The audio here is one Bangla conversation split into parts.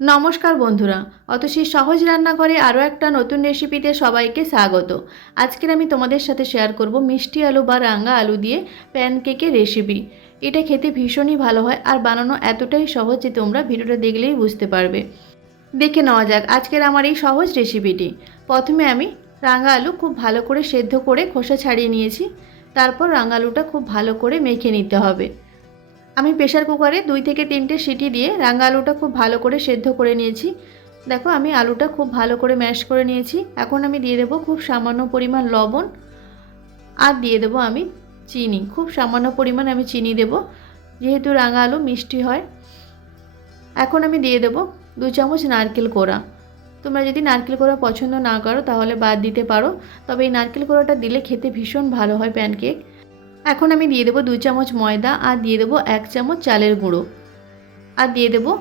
নমস্কার বন্ধুরা, অতসী সহজ রান্নাঘরে আরও একটা নতুন রেসিপিতে সবাইকে স্বাগত। আজকের আমি তোমাদের সাথে শেয়ার করব মিষ্টি আলু বা রাঙা আলু দিয়ে প্যানকেকের রেসিপি। এটা খেতে ভীষণই ভালো হয় আর বানানো এতটাই সহজ যে তোমরা ভিডিওটা দেখলেই বুঝতে পারবে। দেখে নেওয়া যাক আজকের আমার এই সহজ রেসিপিটি। প্রথমে আমি রাঙা আলু খুব ভালো করে সেদ্ধ করে খোসা ছাড়িয়ে নিয়েছি। তারপর রাঙা আলুটা খুব ভালো করে মেখে নিতে হবে। আমি প্রেসার কুকারে 2 থেকে 3টে সিটি দিয়ে রাঙা আলুটা খুব ভালো করে সেদ্ধ করে নিয়েছি। দেখো আমি আলুটা খুব ভালো করে ম্যাশ করে নিয়েছি। এখন আমি দিয়ে দেবো খুব সামান্য পরিমাণ লবণ আর দিয়ে দেবো আমি চিনি। খুব সামান্য পরিমাণ আমি চিনি দেবো, যেহেতু রাঙা আলু মিষ্টি হয়। এখন আমি দিয়ে দেবো 2 চামচ নারকেল কোড়া। তোমরা যদি নারকেল কোড়া পছন্দ না করো তাহলে বাদ দিতে পারো, তবে এই নারকেল কোড়াটা দিলে খেতে ভীষণ ভালো হয় প্যানকেক। এখন আমি দিয়ে দেবো 2 চামচ ময়দা আর দিয়ে দেবো 1 চামচ চালের গুঁড়ো আর দিয়ে দেবো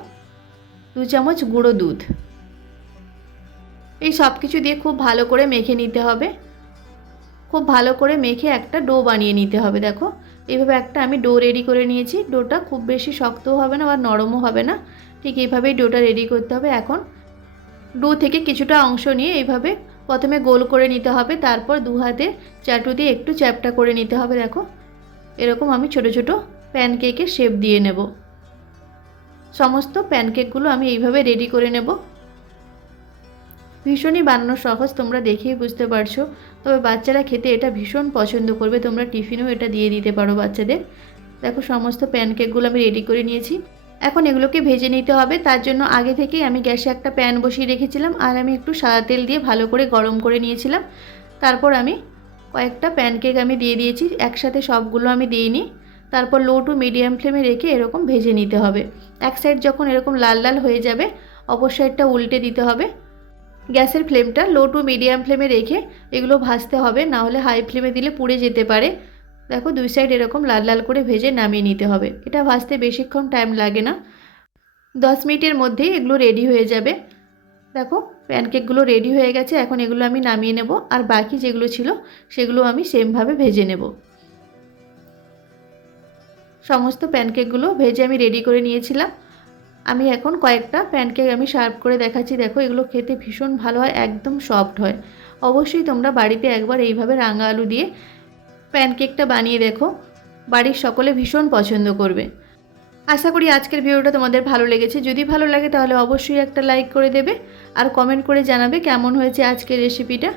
2 চামচ গুঁড়ো দুধ। এই সব কিছু দিয়ে খুব ভালো করে মেখে নিতে হবে। খুব ভালো করে মেখে একটা ডো বানিয়ে নিতে হবে। দেখো এইভাবে একটা আমি ডো রেডি করে নিয়েছি। ডোটা খুব বেশি শক্তও হবে না বা নরমও হবে না, ঠিক এইভাবেই ডোটা রেডি করতে হবে। এখন ডো থেকে কিছুটা অংশ নিয়ে এইভাবে প্রথমে গোল করে নিতে হবে, তারপর 2 হাতের চাটু দিয়ে একটু চ্যাপ্টা করে নিতে হবে। দেখো এরকম আমি ছোট ছোট প্যানকেকের শেপ দিয়ে নেব। সমস্ত প্যানকেকগুলো আমি এইভাবে রেডি করে নেব। ভীষণই বানানো সহজ, তোমরা দেখেই বুঝতে পারছো। তবে বাচ্চারা খেতে এটা ভীষণ পছন্দ করবে, তোমরা টিফিনেও এটা দিয়ে দিতে পারো বাচ্চাদের। দেখো সমস্ত প্যানকেকগুলো আমি রেডি করে নিয়েছি। এখন এগুলোকে ভেজে নিতে হবে। তার জন্য আগে থেকেই আমি গ্যাসে একটা প্যান বসিয়ে রেখেছিলাম আর আমি একটু সাদা তেল দিয়ে ভালো করে গরম করে নিয়েছিলাম। তারপর আমি কয়েকটা প্যানকেক আমি দিয়ে দিয়েছি, একসাথে সবগুলো আমি দিইনি। তারপর লো টু মিডিয়াম ফ্লেমে রেখে এরকম ভেজে নিতে হবে। এক সাইড যখন এরকম লাল লাল হয়ে যাবে অপর সাইডটা উল্টে দিতে হবে। গ্যাসের ফ্লেমটা লো টু মিডিয়াম ফ্লেমে রেখে এগুলো ভাজতে হবে, না হলে হাই ফ্লেমে দিলে পুড়ে যেতে পারে। দেখো 2 সাইড এরকম লাল লাল করে ভেজে নামিয়ে নিতে হবে। এটা ভাজতে বেশিক্ষণ টাইম লাগে না, 10 মিনিটের মধ্যেই এগুলো রেডি হয়ে যাবে। দেখো প্যানকেকগুলো রেডি হয়ে গেছে। এখন এগুলো আমি নামিয়ে নেব আর বাকি যেগুলো ছিল সেগুলো আমি সেমভাবে ভেজে নেব। সমস্ত প্যানকেকগুলো ভেজে আমি রেডি করে নিয়েছিলাম। আমি এখন কয়েকটা প্যানকেক আমি সার্ভ করে দেখাচ্ছি। দেখো এগুলো খেতে ভীষণ ভালো হয়, একদম সফট হয়। অবশ্যই তোমরা বাড়িতে একবার এইভাবে রাঙা আলু দিয়ে প্যানকেকটা বানিয়ে দেখো, বাড়ির সকলে ভীষণ পছন্দ করবে। আশা করি আজকের ভিডিওটা তোমাদের ভালো লেগেছে। যদি ভালো লাগে তাহলে অবশ্যই একটা লাইক করে দেবে আর কমেন্ট করে জানাবে কেমন হয়েছে আজকের রেসিপিটা।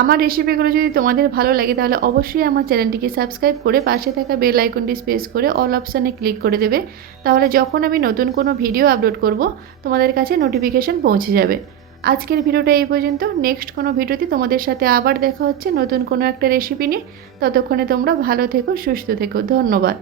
আমার রেসিপিগুলো যদি তোমাদের ভালো লাগে তাহলে অবশ্যই আমার চ্যানেলটিকে সাবস্ক্রাইব করে পাশে থাকা বেল আইকনটি প্রেস করে অল অপশানে ক্লিক করে দেবে। তাহলে যখন আমি নতুন কোনো ভিডিও আপলোড করব তোমাদের কাছে নোটিফিকেশান পৌঁছে যাবে। আজকের ভিডিওটা এই পর্যন্ত। নেক্সট কোনো ভিডিওতে তোমাদের সাথে আবার দেখা হচ্ছে নতুন কোনো একটা রেসিপি নিয়ে। ততক্ষণে তোমরা ভালো থেকো, সুস্থ থেকো। ধন্যবাদ।